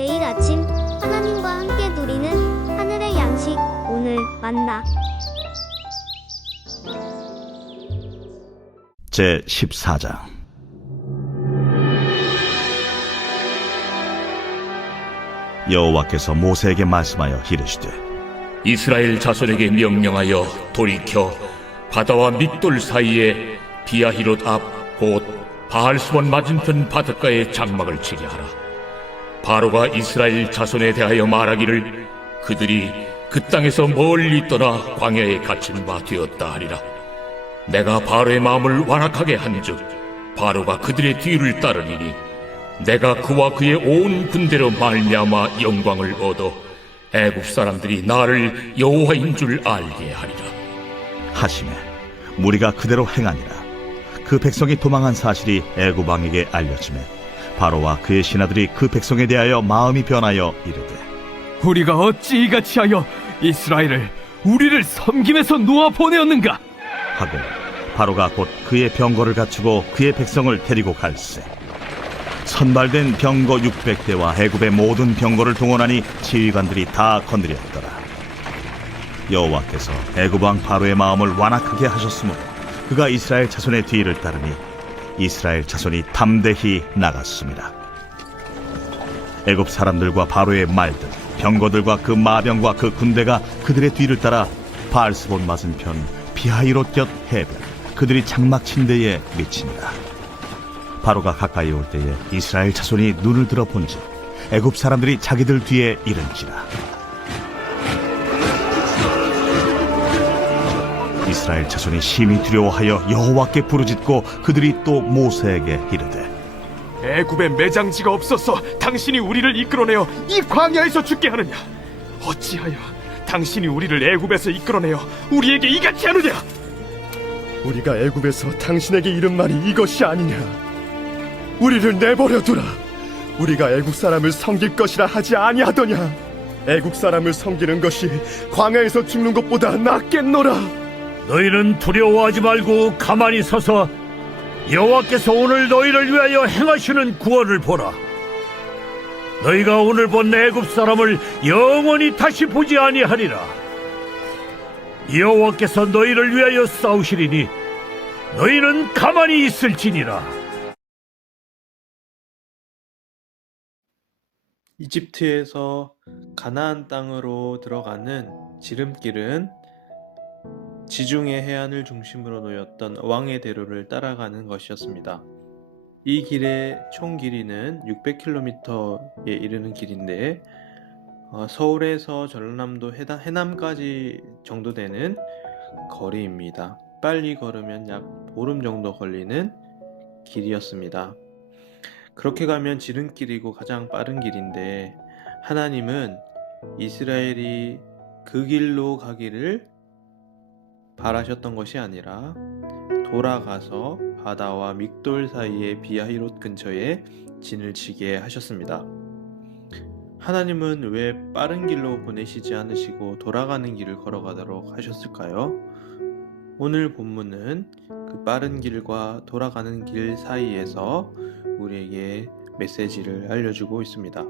매일 아침 하나님과 함께 누리는 하늘의 양식, 오늘 만나. 제 14장. 여호와께서 모세에게 말씀하여 이르시되, 이스라엘 자손에게 명령하여 돌이켜 바다와 믹돌 사이에 비아히롯 앞 곧 바알스본 맞은편 바닷가에 장막을 치게 하라. 바로가 이스라엘 자손에 대하여 말하기를 그들이 그 땅에서 멀리 떠나 광야에 갇힌 바 되었다 하리라. 내가 바로의 마음을 완악하게 한즉 바로가 그들의 뒤를 따르리니 내가 그와 그의 온 군대로 말미암아 영광을 얻어 애굽 사람들이 나를 여호와인 줄 알게 하리라 하시매 무리가 그대로 행하니라. 그 백성이 도망한 사실이 애굽 왕에게 알려지매 바로와 그의 신하들이 그 백성에 대하여 마음이 변하여 이르되, 우리가 어찌 이같이 하여 이스라엘을 우리를 섬김에서 놓아 보내었는가 하고 바로가 곧 그의 병거를 갖추고 그의 백성을 데리고 갈새 선발된 병거 600대와 애굽의 모든 병거를 동원하니 지휘관들이 다 건드렸더라. 여호와께서 애굽 왕 바로의 마음을 완악하게 하셨으므로 그가 이스라엘 자손의 뒤를 따르니 이스라엘 자손이 담대히 나갔습니다. 애굽 사람들과 바로의 말들, 병거들과 그 마병과 그 군대가 그들의 뒤를 따라 바알스본 맞은편 비하히롯 곁 해변 그들이 장막 친 데에 미치니라. 바로가 가까이 올 때에 이스라엘 자손이 눈을 들어 본즉 애굽 사람들이 자기들 뒤에 이른지라. 이스라엘 자손이 심히 두려워하여 여호와께 부르짖고 그들이 또 모세에게 이르되, 애굽에 매장지가 없어서 당신이 우리를 이끌어내어 이 광야에서 죽게 하느냐? 어찌하여 당신이 우리를 애굽에서 이끌어내어 우리에게 이같이 하느냐? 우리가 애굽에서 당신에게 이른 말이 이것이 아니냐? 우리를 내버려 두라. 우리가 애굽 사람을 섬길 것이라 하지 아니하더냐? 애굽 사람을 섬기는 것이 광야에서 죽는 것보다 낫겠노라. 너희는 두려워하지 말고 가만히 서서 여호와께서 오늘 너희를 위하여 행하시는 구원을 보라. 너희가 오늘 본 애굽 사람을 영원히 다시 보지 아니하리라. 여호와께서 너희를 위하여 싸우시리니 너희는 가만히 있을지니라. 이집트에서 가나안 땅으로 들어가는 지름길은 지중해 해안을 중심으로 놓였던 왕의 대로를 따라가는 것이었습니다. 이 길의 총 길이는 600km에 이르는 길인데 서울에서 전라남도 해남까지 정도 되는 거리입니다. 빨리 걸으면 약 보름 정도 걸리는 길이었습니다. 그렇게 가면 지름길이고 가장 빠른 길인데 하나님은 이스라엘이 그 길로 가기를 바라셨던 것이 아니라 돌아가서 바다와 믹돌 사이의 비하히롯 근처에 진을 치게 하셨습니다. 하나님은 왜 빠른 길로 보내시지 않으시고 돌아가는 길을 걸어가도록 하셨을까요? 오늘 본문은 그 빠른 길과 돌아가는 길 사이에서 우리에게 메시지를 알려주고 있습니다.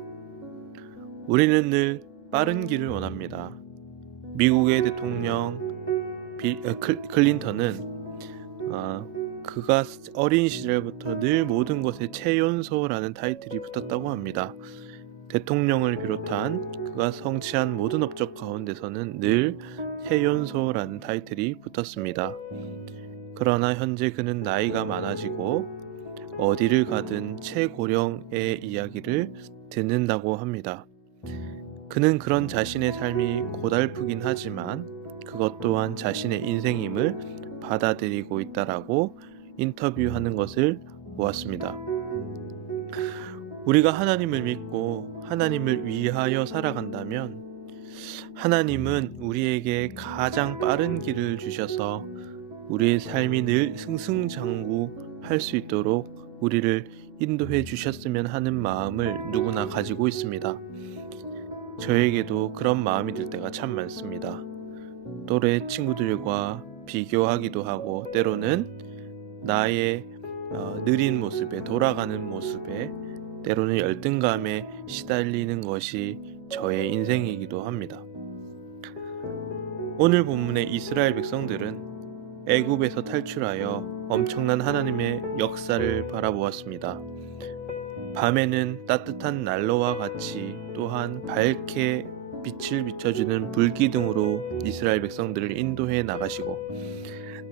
우리는 늘 빠른 길을 원합니다. 미국의 대통령 클린턴은 그가 어린 시절부터 늘 모든 것에 최연소라는 타이틀이 붙었다고 합니다. 대통령을 비롯한 그가 성취한 모든 업적 가운데서는 늘 최연소라는 타이틀이 붙었습니다. 그러나 현재 그는 나이가 많아지고 어디를 가든 최고령의 이야기를 듣는다고 합니다. 그는 그런 자신의 삶이 고달프긴 하지만 그것 또한 자신의 인생임을 받아들이고 있다라고 인터뷰하는 것을 보았습니다. 우리가 하나님을 믿고 하나님을 위하여 살아간다면 하나님은 우리에게 가장 빠른 길을 주셔서 우리의 삶이 늘 승승장구할 수 있도록 우리를 인도해 주셨으면 하는 마음을 누구나 가지고 있습니다. 저에게도 그런 마음이 들 때가 참 많습니다. 또래 친구들과 비교하기도 하고 때로는 나의 느린 모습에 돌아가는 모습에 때로는 열등감에 시달리는 것이 저의 인생이기도 합니다. 오늘 본문의 이스라엘 백성들은 애굽에서 탈출하여 엄청난 하나님의 역사를 바라보았습니다. 밤에는 따뜻한 난로와 같이 또한 밝게 빛을 비춰주는 불기둥으로 이스라엘 백성들을 인도해 나가시고,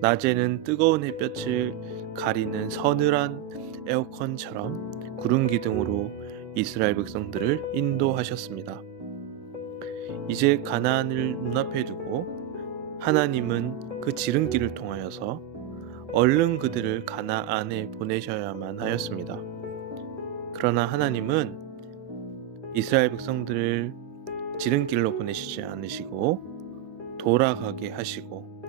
낮에는 뜨거운 햇볕을 가리는 서늘한 에어컨처럼 구름 기둥으로 이스라엘 백성들을 인도하셨습니다. 이제 가나안을 눈앞에 두고 하나님은 그 지름길을 통하여서 얼른 그들을 가나안에 보내셔야만 하였습니다. 그러나 하나님은 이스라엘 백성들을 지름길로 보내시지 않으시고 돌아가게 하시고,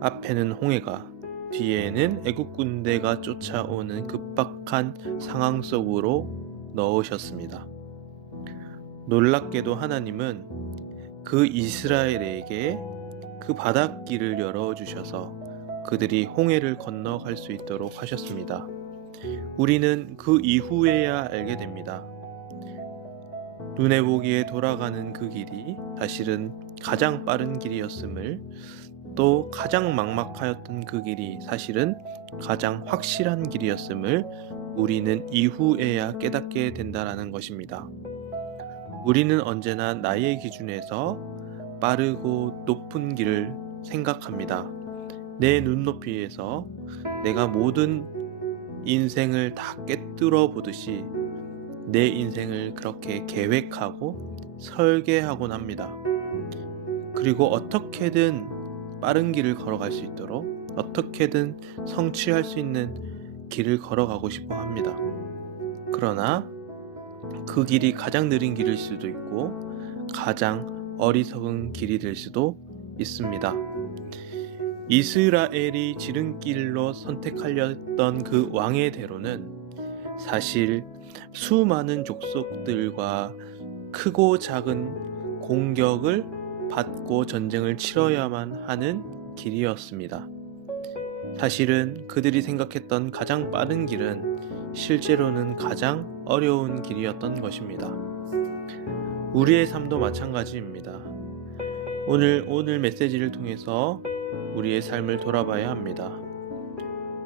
앞에는 홍해가, 뒤에는 애국 군대가 쫓아오는 급박한 상황 속으로 넣으셨습니다. 놀랍게도 하나님은 그 이스라엘에게 그 바닷길을 열어주셔서 그들이 홍해를 건너갈 수 있도록 하셨습니다. 우리는 그 이후에야 알게 됩니다. 눈에 보기에 돌아가는 그 길이 사실은 가장 빠른 길이었음을, 또 가장 막막하였던 그 길이 사실은 가장 확실한 길이었음을 우리는 이후에야 깨닫게 된다는 것입니다. 우리는 언제나 나의 기준에서 빠르고 높은 길을 생각합니다. 내 눈높이에서 내가 모든 인생을 다 꿰뚫어 보듯이 내 인생을 그렇게 계획하고 설계하곤 합니다. 그리고 어떻게든 빠른 길을 걸어갈 수 있도록, 어떻게든 성취할 수 있는 길을 걸어가고 싶어 합니다. 그러나 그 길이 가장 느린 길일 수도 있고 가장 어리석은 길이 될 수도 있습니다. 이스라엘이 지름길로 선택하였던 그 왕의 대로는 사실 수많은 족속들과 크고 작은 공격을 받고 전쟁을 치러야만 하는 길이었습니다. 사실은 그들이 생각했던 가장 빠른 길은 실제로는 가장 어려운 길이었던 것입니다. 우리의 삶도 마찬가지입니다. 오늘 메시지를 통해서 우리의 삶을 돌아봐야 합니다.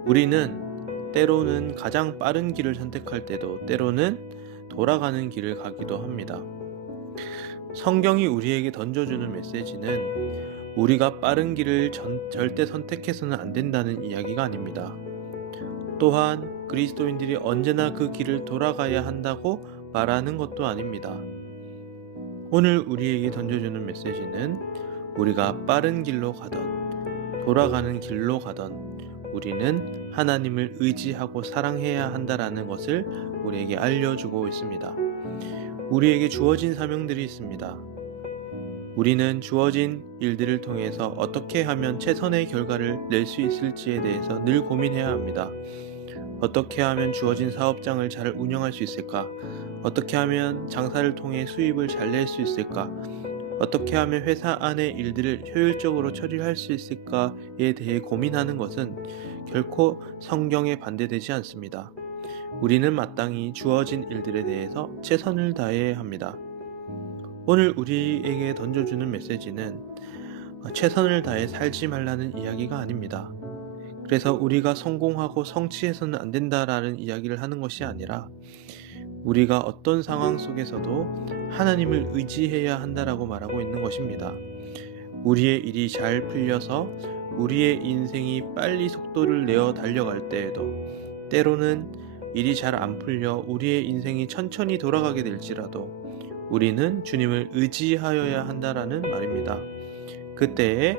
우리는 때로는 가장 빠른 길을 선택할 때도 때로는 돌아가는 길을 가기도 합니다. 성경이 우리에게 던져주는 메시지는 우리가 빠른 길을 절대 선택해서는 안 된다는 이야기가 아닙니다. 또한 그리스도인들이 언제나 그 길을 돌아가야 한다고 말하는 것도 아닙니다. 오늘 우리에게 던져주는 메시지는 우리가 빠른 길로 가던 돌아가는 길로 가던 우리는 하나님을 의지하고 사랑해야 한다라는 것을 우리에게 알려주고 있습니다. 우리에게 주어진 사명들이 있습니다. 우리는 주어진 일들을 통해서 어떻게 하면 최선의 결과를 낼 수 있을지에 대해서 늘 고민해야 합니다. 어떻게 하면 주어진 사업장을 잘 운영할 수 있을까? 어떻게 하면 장사를 통해 수입을 잘 낼 수 있을까? 어떻게 하면 회사 안의 일들을 효율적으로 처리할 수 있을까에 대해 고민하는 것은 결코 성경에 반대되지 않습니다. 우리는 마땅히 주어진 일들에 대해서 최선을 다해야 합니다. 오늘 우리에게 던져주는 메시지는 최선을 다해 살지 말라는 이야기가 아닙니다. 그래서 우리가 성공하고 성취해서는 안 된다라는 이야기를 하는 것이 아니라 우리가 어떤 상황 속에서도 하나님을 의지해야 한다라고 말하고 있는 것입니다. 우리의 일이 잘 풀려서 우리의 인생이 빨리 속도를 내어 달려갈 때에도, 때로는 일이 잘 안 풀려 우리의 인생이 천천히 돌아가게 될지라도 우리는 주님을 의지하여야 한다라는 말입니다. 그때에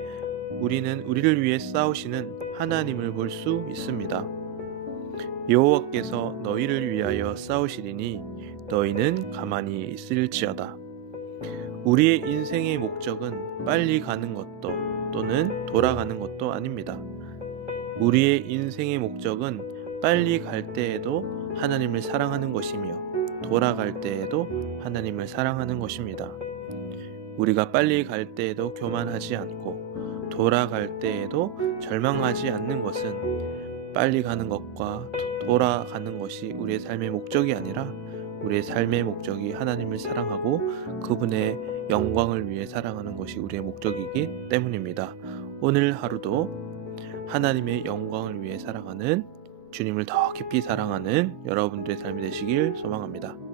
우리는 우리를 위해 싸우시는 하나님을 볼 수 있습니다. 여호와께서 너희를 위하여 싸우시리니 너희는 가만히 있을지어다. 우리의 인생의 목적은 빨리 가는 것도 또는 돌아가는 것도 아닙니다. 우리의 인생의 목적은 빨리 갈 때에도 하나님을 사랑하는 것이며 돌아갈 때에도 하나님을 사랑하는 것입니다. 우리가 빨리 갈 때에도 교만하지 않고 돌아갈 때에도 절망하지 않는 것은 빨리 가는 것과 돌아가는 것이 우리의 삶의 목적이 아니라 우리의 삶의 목적이 하나님을 사랑하고 그분의 영광을 위해 살아가는 것이 우리의 목적이기 때문입니다. 오늘 하루도 하나님의 영광을 위해 살아가는, 주님을 더 깊이 사랑하는 여러분들의 삶이 되시길 소망합니다.